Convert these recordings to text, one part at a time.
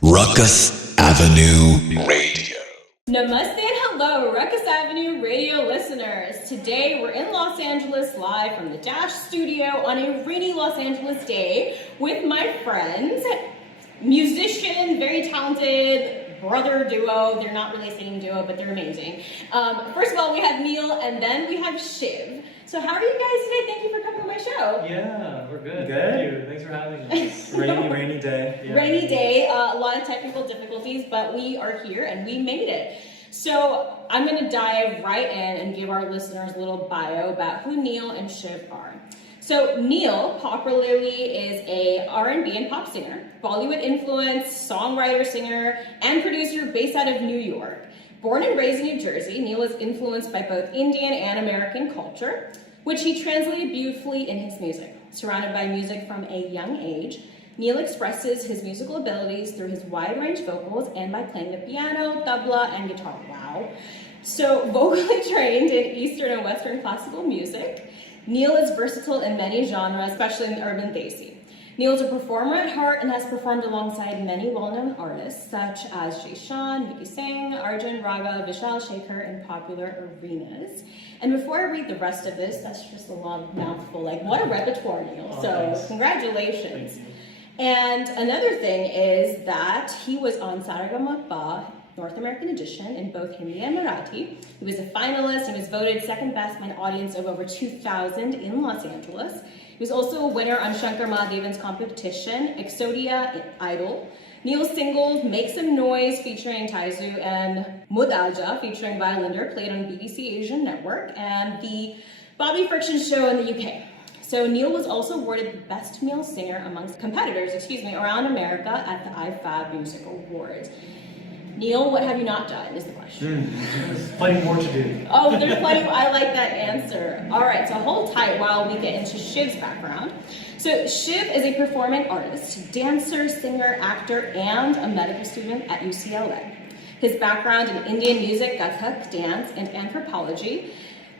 Rukus Avenue Radio. Namaste and hello, Rukus Avenue radio listeners. Today we're in Los Angeles live from the Dash studio on a rainy Los Angeles day with my friends, musician, very talented brother duo. They're not really a singing duo, but they're amazing. First of all, we have NEEL and then we have Shiv. So how are you guys today? Thank you for coming to my show. Yeah, we're good. Good. Thank you. Thanks for having us. Rainy day. Yeah. Rainy day, a lot of technical difficulties, but we are here and we made it. So I'm going to dive right in and give our listeners a little bio about who NEEL and Shiv are. So NEEL popularly is a R&B and pop singer, Bollywood influenced songwriter, singer, and producer based out of New York. Born and raised in New Jersey, NEEL is influenced by both Indian and American culture, which he translated beautifully in his music. Surrounded by music from a young age, NEEL expresses his musical abilities through his wide-range vocals and by playing the piano, tabla, and guitar. Wow. So vocally trained in Eastern and Western classical music, NEEL is versatile in many genres, especially in the urban desi. NEEL is a performer at heart and has performed alongside many well-known artists such as Jay Sean, Vicky Singh, Arjun Raga, Vishal Shekhar in popular arenas. And before I read the rest of this, that's just a long mouthful. Like, what a repertoire, NEEL. So congratulations. And another thing is that he was on Saragama North American edition in both Hindi and Marathi. He was a finalist. He was voted second best by an audience of over 2,000 in Los Angeles. He was also a winner on Shankar Mahadevan's competition, Exodia Idol. NEEL's singles Make Some Noise featuring Taizu and Mudaja featuring Violinder played on BBC Asian Network and the Bobby Friction Show in the UK. So NEEL was also awarded the Best Male Singer amongst competitors, around America at the IFAB Music Awards. NEEL, what have you not done is the question. There's plenty more to do. Oh, there's plenty. I like that answer. All right, so hold tight while we get into Shiv's background. So Shiv is a performing artist, dancer, singer, actor, and a medical student at UCLA. His background in Indian music, Kathak, dance, and anthropology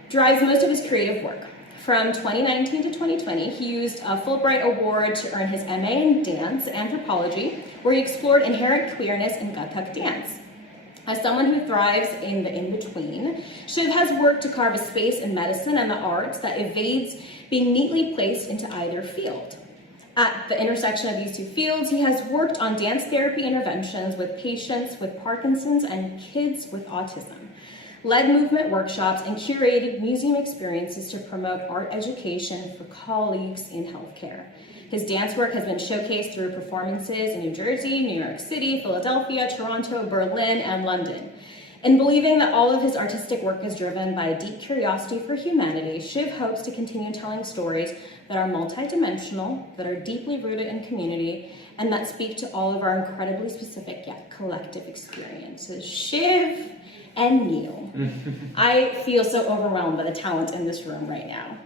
drives most of his creative work. From 2019 to 2020, he used a Fulbright Award to earn his MA in dance anthropology, where he explored inherent queerness in Kathak dance. As someone who thrives in the in-between, Shiv has worked to carve a space in medicine and the arts that evades being neatly placed into either field. At the intersection of these two fields, he has worked on dance therapy interventions with patients with Parkinson's and kids with autism, led movement workshops, and curated museum experiences to promote art education for colleagues in healthcare. His dance work has been showcased through performances in New Jersey, New York City, Philadelphia, Toronto, Berlin, and London. In believing that all of his artistic work is driven by a deep curiosity for humanity, Shiv hopes to continue telling stories that are multidimensional, that are deeply rooted in community, and that speak to all of our incredibly specific yet collective experiences. Shiv and NEEL. I feel so overwhelmed by the talent in this room right now.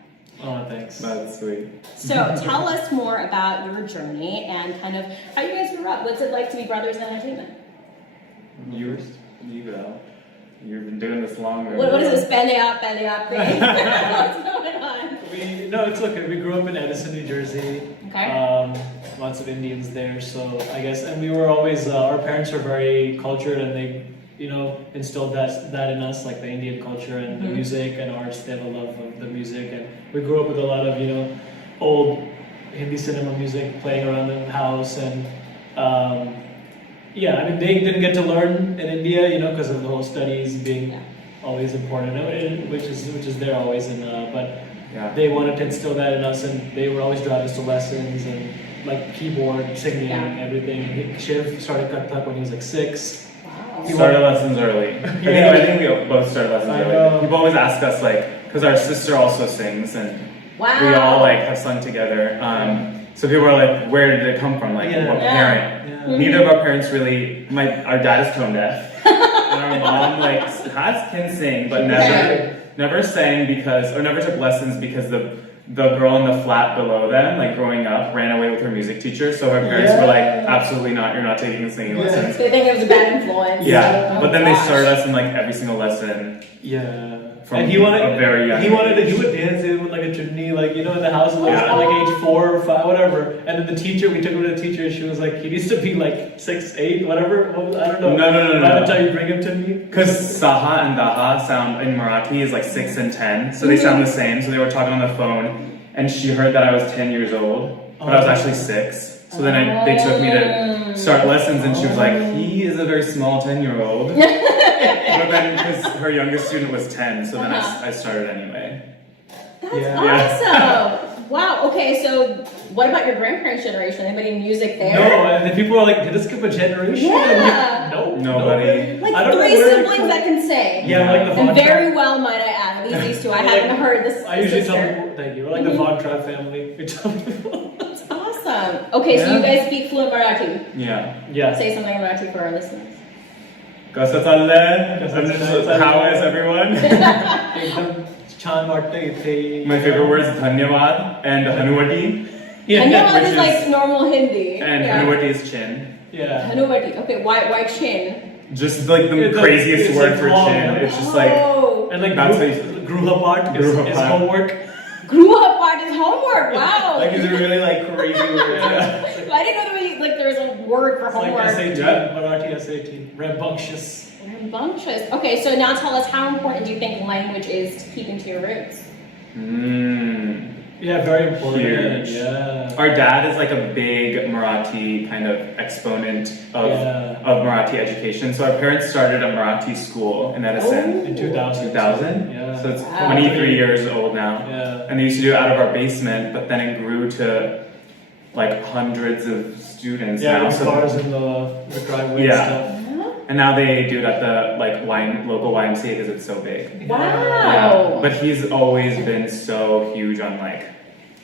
Oh, thanks. That's sweet. So tell us more about your journey and kind of how you guys grew up. What's it like to be brothers in entertainment? You go. You've been doing this longer. What is this belly up thing? What's going on? It's okay. We grew up in Edison, New Jersey. Okay. Lots of Indians there, so I guess, and we were always, our parents were very cultured and they, instilled that in us, like the Indian culture and the music and arts. They have a love of the music, and we grew up with a lot of, old Hindi cinema music playing around the house, and they didn't get to learn in India, because of the whole studies being always important, which is there always, but they wanted to instill that in us, and they were always driving us to lessons and like keyboard, singing, everything. Shiv started Kathak when he was like 6. He started lessons early. I think we both started lessons early. People always ask us, because our sister also sings, and we all have sung together. So people are like, where did it come from? What parent? Yeah. Neither of our parents really. Our dad is tone deaf, and our mom can sing, but never sang never took lessons because the girl in the flat below them, like growing up, ran away with her music teacher. So her parents were like, absolutely not, you're not taking singing lessons. They think it was a bad influence. Yeah, but then they started us in like every single lesson. Yeah. From and he wanted a very young age. he would dance in with like a chutney, like in the house at like age 4 or 5, whatever. And then the teacher, we took him to the teacher, and she was like, he needs to be like 6, 8, whatever. I don't know. No. By the time you bring him to me, because Saha and Daha sound in Marathi is like 6 and 10, so they sound the same. So they were talking on the phone, and she heard that I was 10 years old, but I was actually 6. So then they took me to start lessons, and she was like, he is a very small 10-year-old. But then, because her youngest student was 10, so then I started anyway. That's awesome. Wow. Okay, so what about your grandparents' generation? Anybody music there? no, and then people are like, did it skip a generation? Yeah. No, Nobody. Like I don't 3 know where siblings that can sing. Yeah, like the And Von very Trapp. well, might I add. At least these two. I haven't heard this. I usually sister. tell people, thank you. Or like the Von Trapp family. We tell people. That's awesome. Okay, so you guys speak fluent Marathi. Yeah. Yeah. Say something in Marathi for our listeners. Kasa challe? How is everyone? एकदम छान वाटतं इथे. My favorite words, dhanyavad and hanuvati. I know which it's is- like normal Hindi. And hanuvati is chin. Yeah. Hanuvati. Okay, why chin? Just like the It's craziest like word for long, chin. yeah. It's just like, Oh. And like That's Gruha part is Gruha-part. homework. Grew up on his homework. Wow. like these are really like crazy words. I didn't know there was a word for It's like homework. SAT, Yeah. Marathi SAT. Rambunctious. Rambunctious. Okay, so now tell us how important do you think language is to keeping to your roots? Yeah, very important. Huge. Yeah. Our dad is like a big Marathi kind of exponent of Marathi education. So our parents started a Marathi school in Edison. In 2000. 2000? Yeah. So it's Wow. 23 years old now. Yeah. And they used to do it out of our basement, but then it grew to like hundreds of students Yeah, now. with cars in the driveway Yeah. and stuff. And now they do it at the like local YMCA because it's so big. Wow. Yeah. But he's always been so huge on like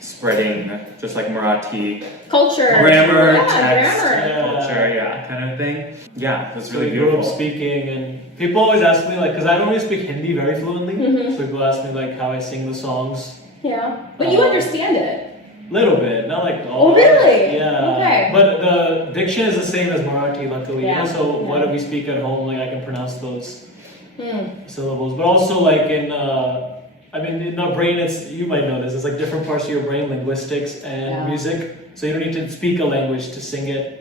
spreading just like Marathi Culture. grammar, Yeah, text, grammar. culture, kind of thing. Yeah, that's So really we grew up beautiful. speaking, and people always ask me like, because I don't really speak Hindi very fluently, Mm-hmm. so people ask me like how I sing the songs. Yeah. But you understand it. Little bit, not like all. Oh, really? Yeah. Okay. But the diction is the same as Marathi, luckily. Yeah. So Yeah. what we speak at home, like I can pronounce those Hmm. syllables. But also like in our brain, you might know this. It's like different parts of your brain, linguistics and Yeah. music. So you don't need to speak a language to sing it,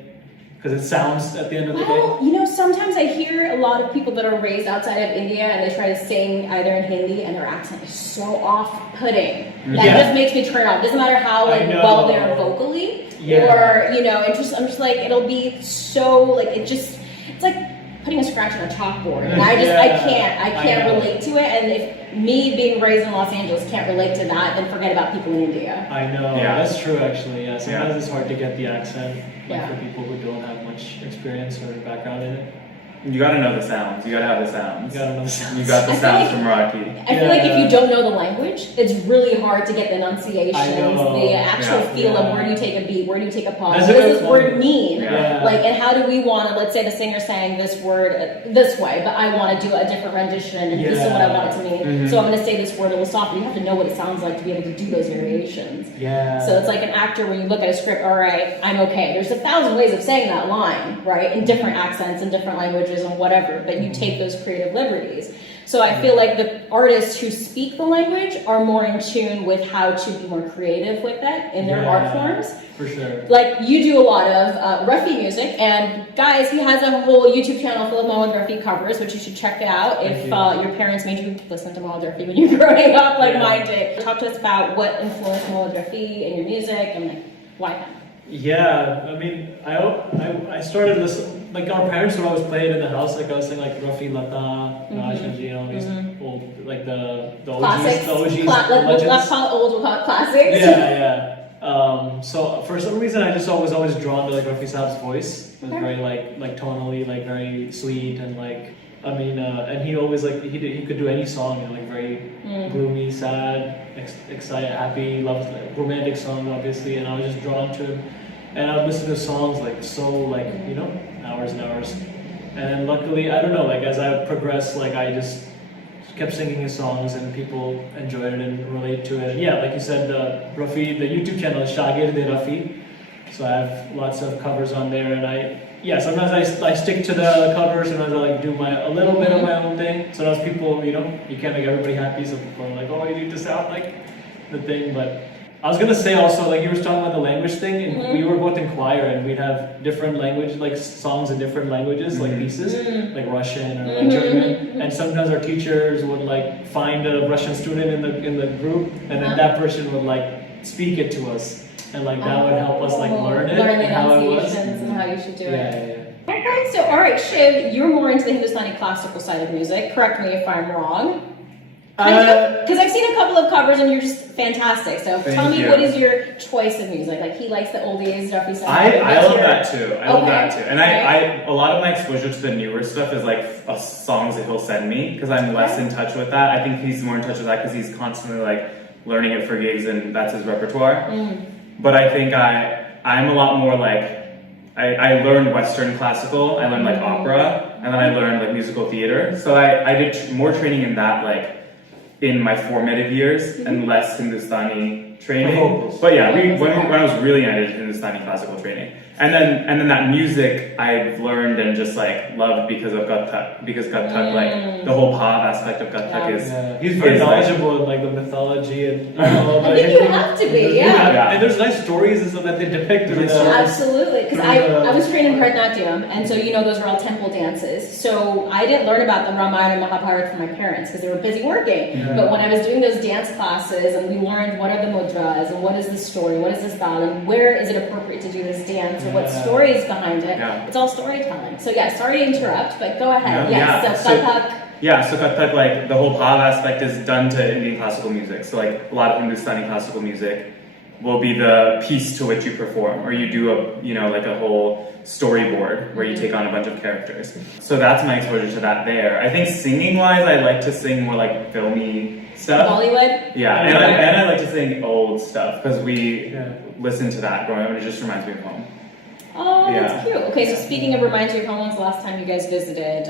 because it sounds at the end of the day. Well, sometimes I hear a lot of people that are raised outside of India and they try to sing either in Hindi and their accent is so off-putting. That Yeah. just makes me turn off. Doesn't matter how I know. well they're vocally, Yeah. or I'm just like it'll be so like it's like putting a scratch on a chalkboard. And I I can't know. relate to it. And if me being raised in Los Angeles can't relate to that, then forget about people in India. I know. Yeah. That's true, actually. Yeah. Sometimes Yeah. it's hard to get the accent, like Yeah. for people who don't have much experience or background in it. You gotta know the sounds. You gotta have the sounds. You gotta know the sounds. You got the I feel sounds like- from Marathi. I feel like if you don't know the language, it's really hard to get the enunciations, I know. the actual Yeah. feel of Yeah. where do you take a beat, where do you take a pause, That's what a does good this word point. mean? Yeah. Like, and how do we want to, let's say the singer's saying this word this way, but I want to do a different rendition, and this is what I want it to mean. So I'm going to say this word a little softer. You have to know what it sounds like to be able to do those variations. Yeah. So it's like an actor when you look at a script, all right, I'm okay. There's 1,000 ways of saying that line, right? In different accents and different languages and whatever, but you take those creative liberties. So I feel like the artists who speak the language are more in tune with how to be more creative with it in their art forms. For sure. Like you do a lot of Ruffy music, and guys, he has a whole YouTube channel full of Mohammed Ruffy covers, which you should check out if your parents made you listen to Mohammed Ruffy when you were growing up, like mine did. Talk to us about what influenced Mohammed Ruffy in your music and like why that. Yeah, I mean, I started listening. Like our parents would always play it in the house. Like I was saying, like Rafi, Lata, Raj, Kanji, and all these old, like the OGs, Classics. the OGs, Let's legends. call it old, we'll call it classics. Yeah. So for some reason, I just was always drawn to like Rafi Saab's voice. It was very like tonally, like very sweet and like. I mean, and he always like he could do any song, like very gloomy, sad, excited, happy, love, like, romantic songs, obviously. And I was just drawn to him, and I would listen to songs like so, like hours and hours. And then luckily, I don't know, like as I progressed, like I just kept singing his songs, and people enjoyed it and relate to it. Yeah, like you said, the YouTube channel is Shagir de Rafi. So I have lots of covers on there, and sometimes I stick to the covers, sometimes I like do a little bit of my own thing. Sometimes people, you can't make everybody happy, so people are like, oh, you need to sound like the thing. But I was gonna say also, like you were talking about the language thing, and we were both in choir, and we'd have different language, like songs in different languages, like pieces, like Russian or like German. And sometimes our teachers would like find a Russian student in the group, and then that person would like speak it to us, and like that would help us like learn it Learn the and how it was. enunciations and how you should do it. Yeah. Okay, so all right, Shiv, you're more into the Hindustani classical side of music. Correct me if I'm wrong. Because I've seen a couple of covers and you're just fantastic. So tell me, what is your choice of music? Like he likes the oldies, Rafi Sahib. I love that too. I love that too. And I a lot of my exposure to the newer stuff is like songs that he'll send me because I'm less in touch with that. I think he's more in touch with that because he's constantly like learning it for gigs and that's his repertoire. But I think I'm a lot more like I learned Western classical, I learned like opera, and then I learned like musical theater. So I did more training in that like in my formative years and less Hindustani training. But yeah, when I was really young, I did Hindustani classical training. And then that music I've learned and just like loved because of Kathak. Because Kathak, like the whole Bhav aspect of Kathak is he's very knowledgeable in like the mythology and I think you have to be, yeah. And there's nice stories and stuff that they depict. Absolutely, because I was trained in Bharatanatyam, and so those are all temple dances. So I didn't learn about the Ramayana and Mahabharata from my parents because they were busy working. But when I was doing those dance classes and we learned what are the mudras and what is the story, what is this dal, and where is it appropriate to do this dance, or what story is behind it, it's all storytelling. So sorry to interrupt, but go ahead. So Kathak, like the whole Bhav aspect is done to Indian classical music. So like a lot of Hindustani classical music will be the piece to which you perform, or you do a whole storyboard where you take on a bunch of characters. So that's my exposure to that there. I think singing wise, I like to sing more like filmy stuff. Bollywood? Yeah, and I like to sing old stuff because we listen to that growing up and it just reminds me of home. Oh, that's cute. Okay, so speaking of reminds you of home, when's the last time you guys visited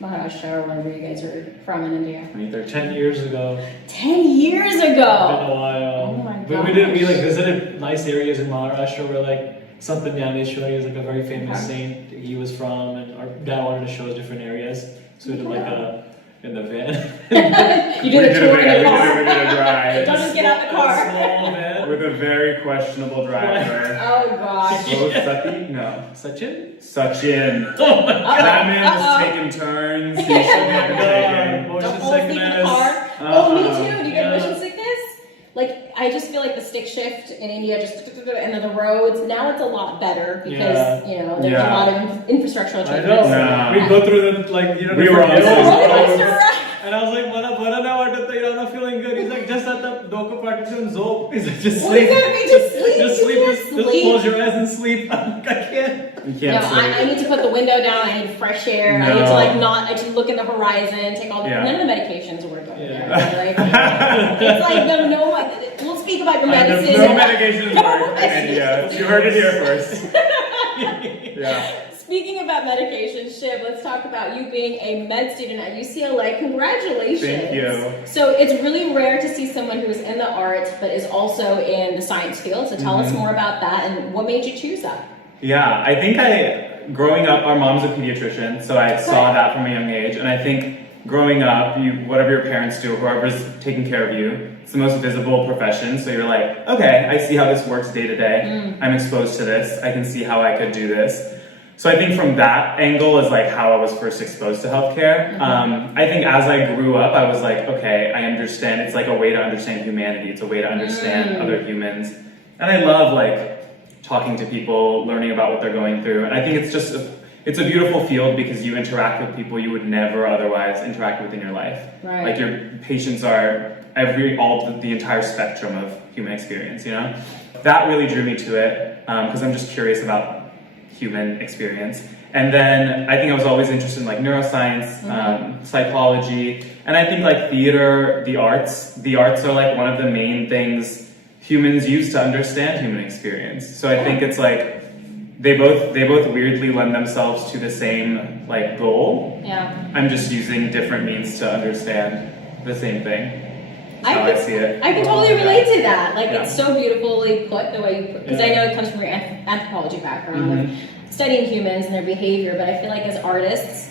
Maharashtra or wherever you guys are from in India? 10 years ago. 10 years ago! It's been a while. Oh my god. But we visited nice areas in Maharashtra where like Sant Jnaneshwari is like a very famous saint he was from, and our dad wanted to show us different areas. So we did like in the van. You did a tour in the car. We did a drive. Don't just get out the car. Small van. With a very questionable driver. Oh gosh. What was Sati? No. Sachin? Oh my god. That man was taking turns. He shouldn't have been taking. Motion Don't fall asleep in the sickness. car. Oh, me too. Do you get motion sickness? Like, I just feel like the stick shift in India, and then the roads, now it's a lot better because, there's a lot of infrastructural changes. I know. We go through the, we were on and I was like, I'm not feeling good. He's like, just at the Doka partition zope. He's like, just sleep. What does that mean? Just sleep? Just close your eyes and sleep. I'm like, I can't. You can't sleep. I need to put the window down. I need fresh air. No. I need to I just look in the horizon, take all the, none of the medications work over there. Right? It's like, no, we'll speak about your medicine. No medications work in India. You heard it here first. Speaking about medication, Shiv, let's talk about you being a med student at UCLA. Congratulations. Thank you. So it's really rare to see someone who is in the arts but is also in the science field. So tell us more about that and what made you choose that? Yeah, I think growing up, our mom's a pediatrician, so I saw that from a young age. And I think growing up, whatever your parents do, whoever's taking care of you, it's the most visible profession. So you're like, okay, I see how this works day to day. I'm exposed to this. I can see how I could do this. So I think from that angle is like how I was first exposed to healthcare. I think as I grew up, I was like, okay, I understand. It's like a way to understand humanity. It's a way to understand other humans. And I love like talking to people, learning about what they're going through. And I think it's just it's a beautiful field because you interact with people you would never otherwise interact with in your life. Right. Like your patients are the entire spectrum of human experience, That really drew me to it because I'm just curious about human experience. And then I think I was always interested in like neuroscience, psychology, and I think like theater, the arts are like one of the main things humans use to understand human experience. So I think it's like they both weirdly lend themselves to the same like goal. Yeah. I'm just using different means to understand the same thing. That's how I see it. I can totally relate to that. Like, Yeah. it's so beautifully put the way you put, because I know it comes from your anthropology background, like studying humans and their behavior. But I feel like as artists,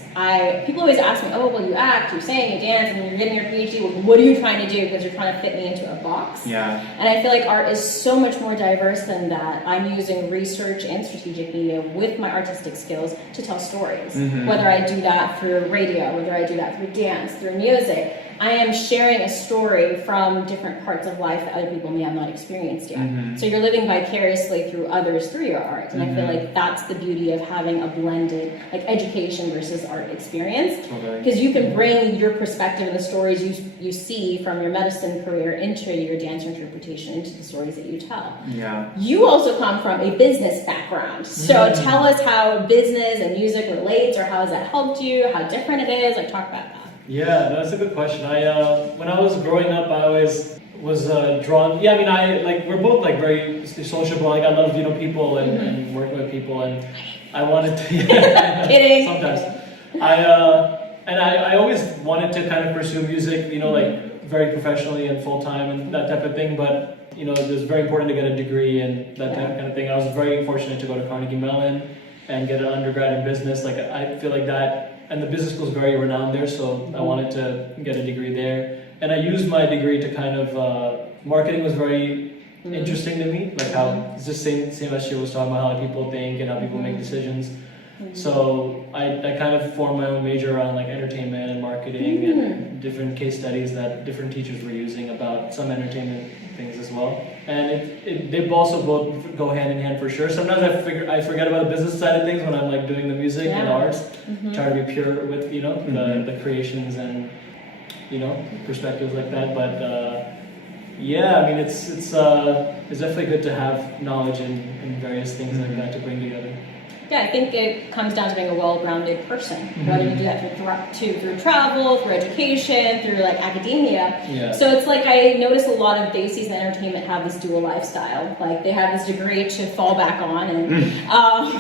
people always ask me, oh, well, you act, you sing, you dance, and you're getting your PhD. Well, what are you trying to do? Because you're trying to fit me into a box. Yeah. And I feel like art is so much more diverse than that. I'm using research and strategic media with my artistic skills to tell stories. Whether I do that through radio, whether I do that through dance, through music, I am sharing a story from different parts of life that other people may have not experienced yet. So you're living vicariously through others through your art. And I feel like that's the beauty of having a blended, like, education versus art experience. Because you can bring your perspective and the stories you see from your medicine career into your dance interpretation, into the stories that you tell. Yeah. You also come from a business background. So tell us how business and music relates, or how has that helped you, how different it is. Like, talk about that. Yeah, that's a good question. When I was growing up, I always was drawn. Yeah, I mean, we're both like very sociable. Like, I love people and working with people, and I wanted to. Kidding. Sometimes, I always wanted to kind of pursue music, like very professionally and full time and that type of thing. But it was very important to get a degree and that type kind of thing. I was very fortunate to go to Carnegie Mellon and get an undergrad in business. Like, I feel like that. And the business school is very renowned there, so I wanted to get a degree there. And I used my degree to kind of, marketing was very interesting to me, like how it's just same as she was talking about, how people think and how people make decisions. So I kind of formed my own major around like entertainment and marketing and different case studies that different teachers were using about some entertainment things as well. And they also both go hand in hand for sure. Sometimes I forget about the business side of things when I'm like doing the music and arts. Try to be pure with the creations and perspectives like that. But yeah, I mean it's definitely good to have knowledge in various things like that to bring together. Yeah, I think it comes down to being a well-rounded person. Whether you do that through travel, through education, through like academia. Yeah. So it's like I notice a lot of Daisies in entertainment have this dual lifestyle. Like they have this degree to fall back on, and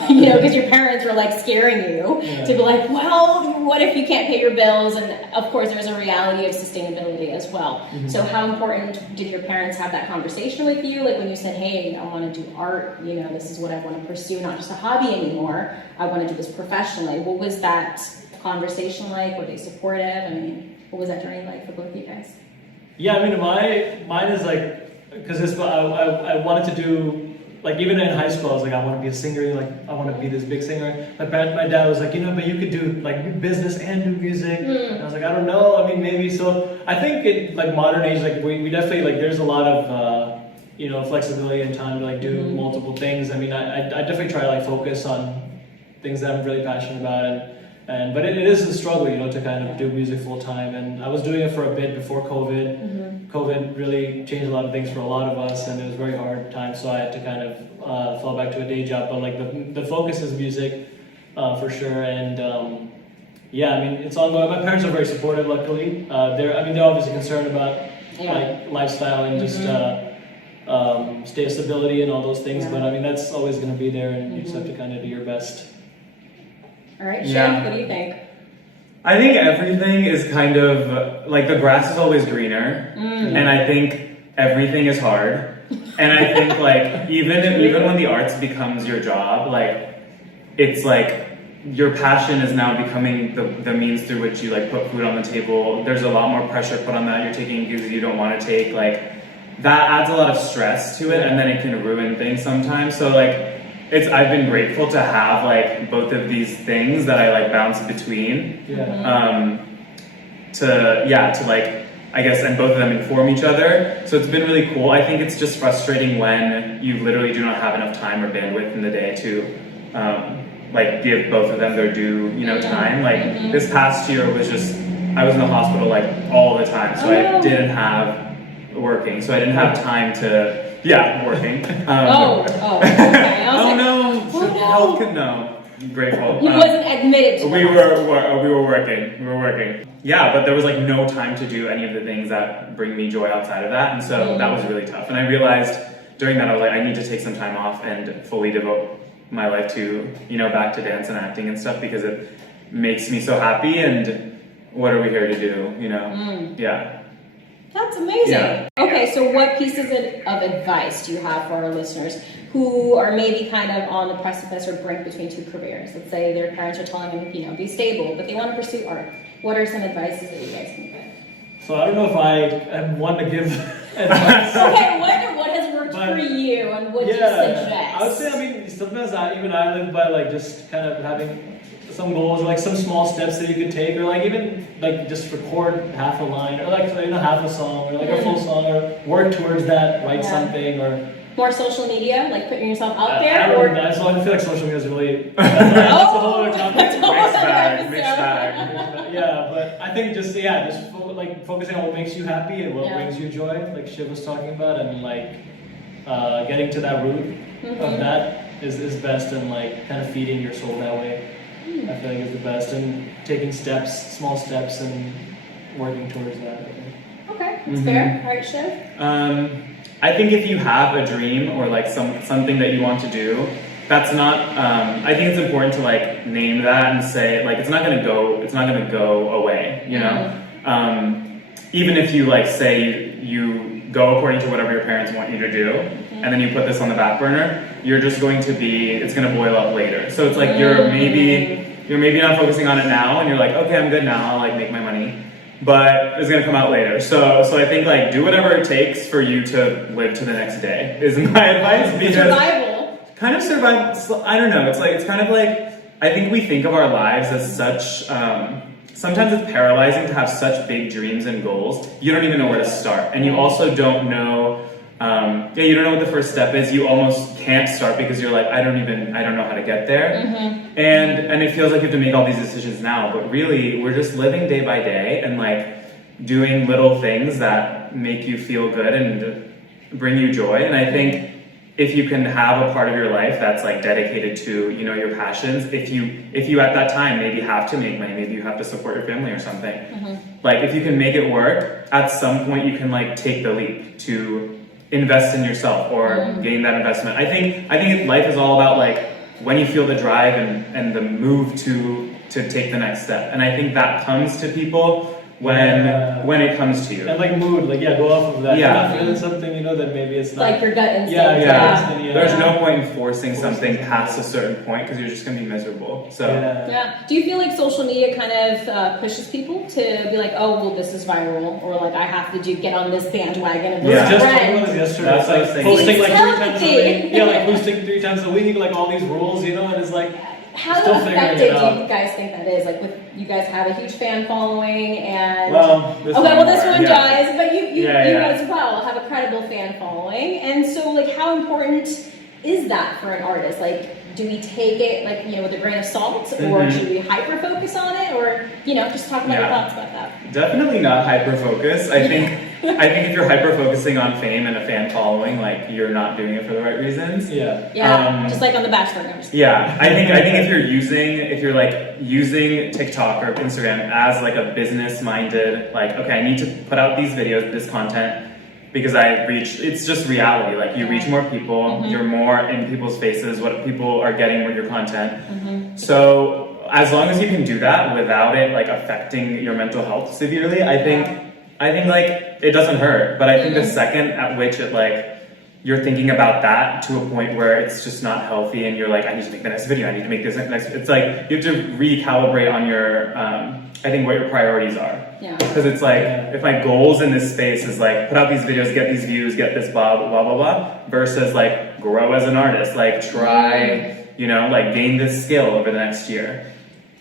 because your parents were like scaring you to be like, well, what if you can't pay your bills? And of course, there's a reality of sustainability as well. So how important did your parents have that conversation with you? Like when you said, hey, I want to do art. This is what I want to pursue, not just a hobby anymore. I want to do this professionally. What was that conversation like? Were they supportive? I mean, what was that journey like for both of you guys? Yeah, I mean, mine is like, because I wanted to do, like even in high school, I was like, I want to be a singer, like I want to be this big singer. My dad was like, but you could do like business and do music. And I was like, I don't know, I mean, maybe. So I think in like modern age, like we definitely, like there's a lot of, flexibility and time to like do multiple things. I mean, I definitely try to like focus on things that I'm really passionate about, but it is a struggle, to kind of do music full time. And I was doing it for a bit before COVID. COVID really changed a lot of things for a lot of us, and it was a very hard time. So I had to kind of fall back to a day job. But like the focus is music for sure. And I mean, it's ongoing. My parents are very supportive, luckily. They're obviously concerned about like lifestyle and just stability and all those things, but I mean that's always going to be there, and you just have to kind of do your best. All right, Shiv, what do you think? I think everything is kind of like the grass is always greener, and I think everything is hard, and I think like even when the arts becomes your job, like it's like your passion is now becoming the means through which you like put food on the table. There's a lot more pressure put on that. You're taking gigs you don't want to take, like that adds a lot of stress to it, and then it can ruin things sometimes. So like I've been grateful to have like both of these things that I like bounce between. To like I guess, and both of them inform each other. So it's been really cool. I think it's just frustrating when you literally do not have enough time or bandwidth in the day to like give both of them their due, time. Like this past year was just, I was in the hospital like all the time, so I didn't have working, so I didn't have time to, working. Okay. I was health could know. Grateful. He wasn't admitted to we were working. Yeah, but there was like no time to do any of the things that bring me joy outside of that, and so that was really tough. And I realized during that I was like, I need to take some time off and fully devote my life to, you know, back to dance and acting and stuff because it makes me so happy. And what are we here to do? You know? Yeah. That's amazing. Yeah. Okay, so what pieces of advice do you have for our listeners who are maybe kind of on the precipice or brink between two careers? Let's say their parents are telling them, you know, be stable, but they want to pursue art. What are some advices that you guys can give? So I don't know if I am one to give advice. Okay, what has worked for you and what do you suggest? I would say, I mean, sometimes I live by like just kind of having some goals or like some small steps that you could take, or like even like just record half a line or like, you know, half a song or like a full song, or work towards that, write something, or more social media, like putting yourself out I there. feel like social media is really that's a whole other topic. That's a whole Mixed other bag. episode. Yeah, but I think just like focusing on what makes you happy and what brings you joy, like Shiv was talking about, and like getting to that root of that is best, and like kind of feeding your soul that way. I feel like is the best, and taking small steps, and working towards that. Okay, that's fair. All right, Shiv? I think if you have a dream or like something that you want to do, that's not. I think it's important to like name that and say like it's not gonna go away. You know, even if you like say you go according to whatever your parents want you to do, and then you put this on the back burner, you're just going to it's gonna boil up later. So it's like you're maybe not focusing on it now, and you're like, okay, I'm good now, I'll like make my money, but it's gonna come out later. So I think like do whatever it takes for you to live to the next day is my advice. Because survival. Kind of survival. I don't know. It's kind of like I think we think of our lives as such. Sometimes it's paralyzing to have such big dreams and goals. You don't even know where to start, and you also don't know. You don't know what the first step is. You almost can't start because you're like, I don't know how to get there. And it feels like you have to make all these decisions now, but really we're just living day by day and like doing little things that make you feel good and bring you joy. And I think if you can have a part of your life that's like dedicated to, you know, your passions, if you at that time maybe have to make money, maybe you have to support your family or something, like if you can make it work, at some point you can like take the leap to invest in yourself or gain that investment. I think life is all about like when you feel the drive and the move to take the next step. And I think that comes to people when it comes to you. And like mood, like go off of that. Yeah. If you're not feeling something, you know, then maybe it's not. Like your gut instinct. Yeah. There's no point in forcing something past a certain point because you're just going to be miserable. So Do you feel like social media kind of pushes people to be like, oh, well, this is viral, or like I have to get on this bandwagon of this Just trend? yesterday. That's what I was thinking. Posting like 3 times a week. Healthy. Like posting 3 times a week, like all these rules, you know, and it's like. How effective do you guys think that is? Like, with you guys have a huge fan following, and this one does, but you guys as well have a credible fan following, and so like, how important is that for an artist? Like, do we take it like, you know, with a grain of salt, or should we hyper focus on it, or, you know, just talk about your thoughts about that? Definitely not hyper focus. I think if you're hyper focusing on fame and a fan following, like you're not doing it for the right reasons. Just like on The Bachelor. I think if you're like using TikTok or Instagram as like a business minded, like, okay, I need to put out these videos, this content, because it's just reality. Like you reach more people, you're more in people's faces, what people are getting with your content. So as long as you can do that without it like affecting your mental health severely, I think like it doesn't hurt. But I think the second at which it like you're thinking about that to a point where it's just not healthy, and you're like, I need to make the next video, I need to make this next. It's like you have to recalibrate on your I think what your priorities are. Because it's like, if my goals in this space is like, put out these videos, get these views, get this blah, blah, blah, blah, blah, versus like, grow as an artist, like try, you know, like gain this skill over the next year.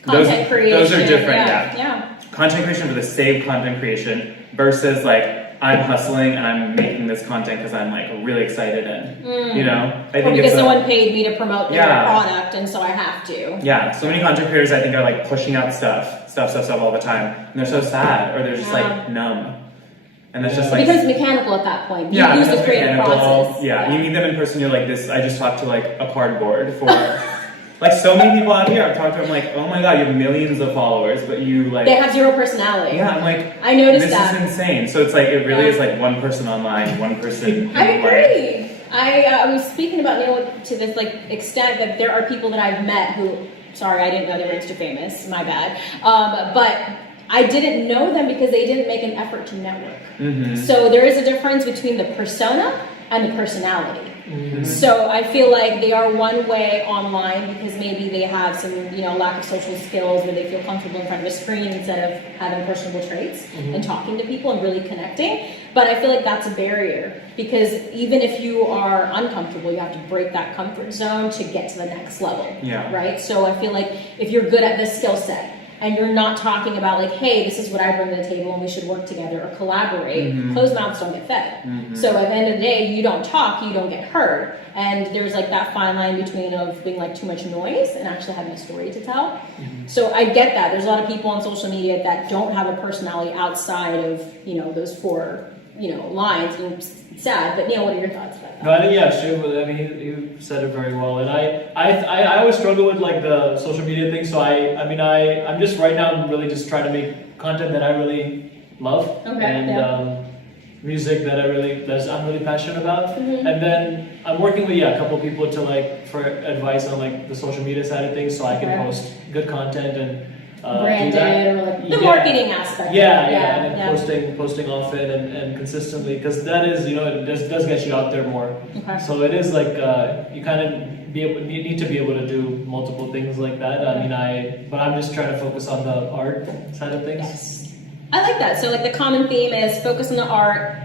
Content creation. Those are different, Content creation for the sake of content creation versus like, I'm hustling and I'm making this content because I'm like really excited and, you know, I think because someone paid me to promote their product and so I have to. Yeah, so many content creators I think are like pushing out stuff all the time, and they're so sad or they're just like numb. And that's just like because it's mechanical at that point. You lose the creative process. You meet them in person, you're like this. I just talked to like a cardboard for like so many people out here. I've talked to them like, oh my god, you have millions of followers, but you like they have zero personality. Yeah, I'm like, I noticed this is insane. So it's like it really is like one person online, one person. I agree. I was speaking about Neil to this like extent that there are people that I've met who, sorry, I didn't know they were Insta famous, my bad. But I didn't know them because they didn't make an effort to network. So there is a difference between the persona and the personality. So I feel like they are one way online because maybe they have some, lack of social skills where they feel comfortable in front of a screen instead of having personable traits and talking to people and really connecting. But I feel like that's a barrier because even if you are uncomfortable, you have to break that comfort zone to get to the next level. Right? So I feel like if you're good at this skill set, and you're not talking about like, hey, this is what I bring to the table and we should work together or collaborate, closed mouths don't get fed. So at the end of the day, you don't talk, you don't get heard. And there's like that fine line between of being like too much noise and actually having a story to tell. So I get that. There's a lot of people on social media that don't have a personality outside of, those four, lines. And it's sad, but Neil, what are your thoughts about that? No, I think Shiv, you said it very well, and I always struggle with like the social media thing. So I'm just right now I'm really just trying to make content that I really love and music that I'm really passionate about, and then I'm working with a couple people to like for advice on like the social media side of things, so I can post good content and. Branded or like the marketing aspect. And posting often and consistently because that is it does get you out there more. So it is like you kind of need to be able to do multiple things like that. But I'm just trying to focus on the art side of things. Yes, I like that. So like the common theme is focus on the art.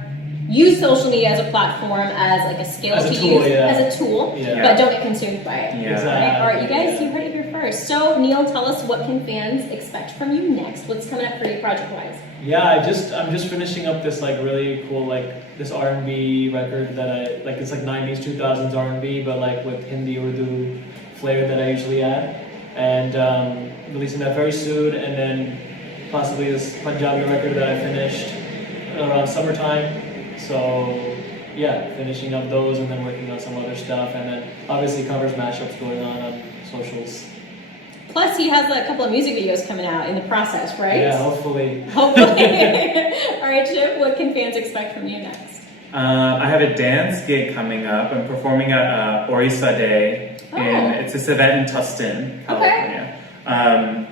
Use social media as a platform, as like a skill to use, as a tool, but don't get consumed by it. Exactly. All right, you guys, you heard it here first. So, Neil, tell us what can fans expect from you next? What's coming up for you project-wise? I'm just finishing up this like really cool like this R&B record that I like. It's like 90s, 2000s R&B, but like with Hindi Urdu flair that I usually add, and releasing that very soon, and then possibly this Punjabi record that I finished around summertime. So finishing up those and then working on some other stuff, and then obviously covers mashups going on socials. Plus, he has a couple of music videos coming out in the process, right? Yeah, hopefully. All right, Shiv, what can fans expect from you next? I have a dance gig coming up. I'm performing at Orisa Day. It's this event in Tustin, California.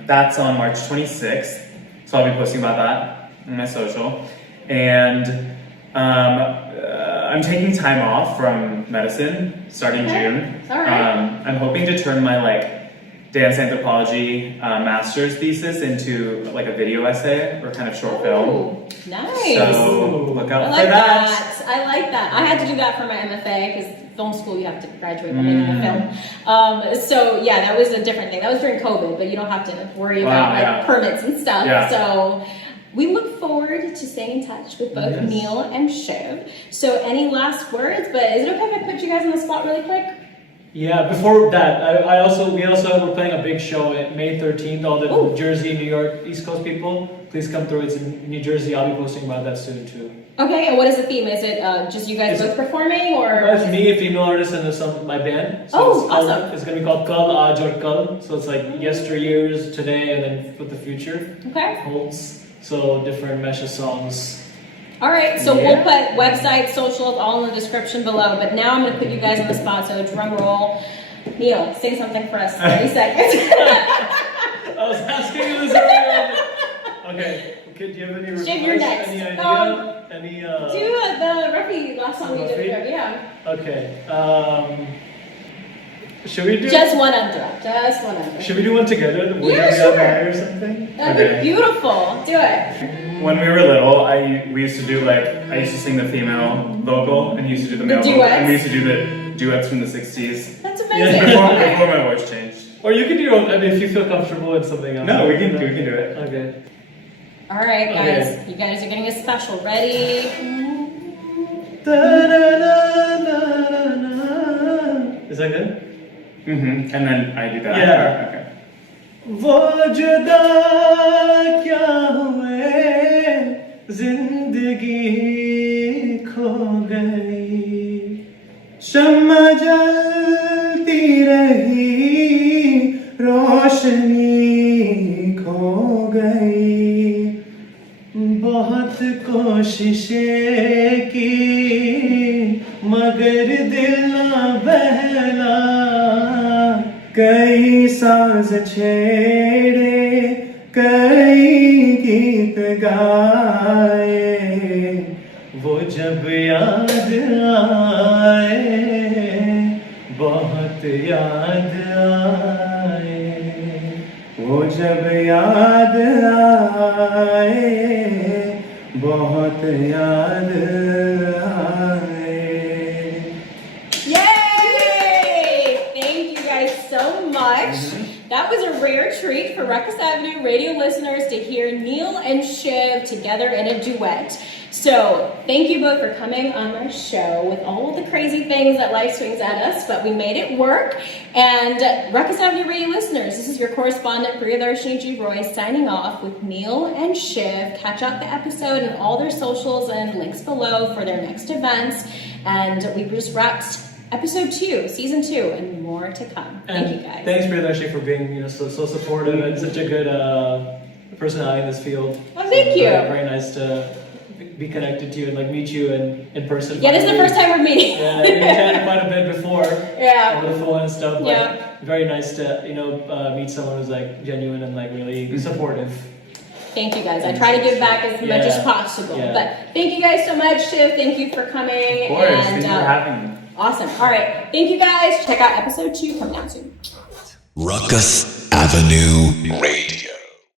That's on March 26th, so I'll be posting about that on my social. And I'm taking time off from medicine starting June. All right. I'm hoping to turn my dance anthropology master's thesis into like a video essay or kind of short film. Nice. So look out for that. I like that. I had to do that for my MFA because film school you have to graduate by making a film. So that was a different thing. That was during COVID, but you don't have to worry about permits and stuff. So. We look forward to staying in touch with both Neil and Shiv. So any last words? But is it okay if I put you guys on the spot really quick? Yeah, before that, we're playing a big show at May 13th. All the New Jersey, New York, East Coast people, please come through. It's in New Jersey. I'll be posting about that soon too. Okay, and what is the theme? Is it just you guys both performing, or? It's me, a female artist, and my band. So awesome. It's going to be called Kal Aaj Aur Kal. So it's like yesteryears, today, and then with the future. Okay. Holds. So different Mesha songs. All right, so we'll put websites, socials, all in the description below. But now I'm going to put you guys on the spot. So drum roll. Neil, sing something for us. 30 seconds. I was asking you this earlier. Okay, do you have any requests? Shiv, you're next. Any idea? Do the Ruffy last song we did together. Yeah. Okay. Should we do just one under? Just one under. Should we do one together? Would sure. Or something? That'd be beautiful. Do it. When we were little, we used to do I used to sing the female vocal and you used to do the male vocal, and we used to do the duets from the 60s. That's amazing. Before my voice changed. Or you can do your own. I mean, if you feel comfortable with something else. No, we can do it. Okay. All right, guys. Okay. You guys are getting a special. Ready? Is that good? And then I do that. Yeah. Okay. वो जुदा क्या हुए जिंदगी खो गई शम्मा जलती रही रोशनी खो गई बहुत कोशिशें की मगर दिल छेड़े कई गीत गाए, वो जब याद आए बहुत याद आए, वो जब याद आए बहुत याद आए. Yay! Thank you guys so much. That was a rare treat for Rukus Avenue radio listeners to hear NEEL and Shiv together in a duet. So thank you both for coming on my show with all of the crazy things that life swings at us, but we made it work. And Rukus Avenue radio listeners, this is your correspondent Priyadarshini G signing off with NEEL and Shiv. Catch out the episode and all their socials and links below for their next events. And we just wrapped episode 2, season 2, and more to come. Thank you guys. Thanks, Priyadarshini, for being so supportive and such a good personality in this field. Well, thank you. Very nice to be connected to you and meet you in person. Yeah, this is the first time we're meeting. Yeah, we chatted quite a bit before. Yeah. Over the phone and stuff. But Yeah. very nice to meet someone who's genuine and really supportive. Thank you guys. I try to give back as much as possible. Yeah. But thank you guys so much, Shiv. Thank you for coming. Of course, And, thank you for having me. Awesome. All right. Thank you guys. Check out episode 2 coming out soon. Rukus Avenue Radio.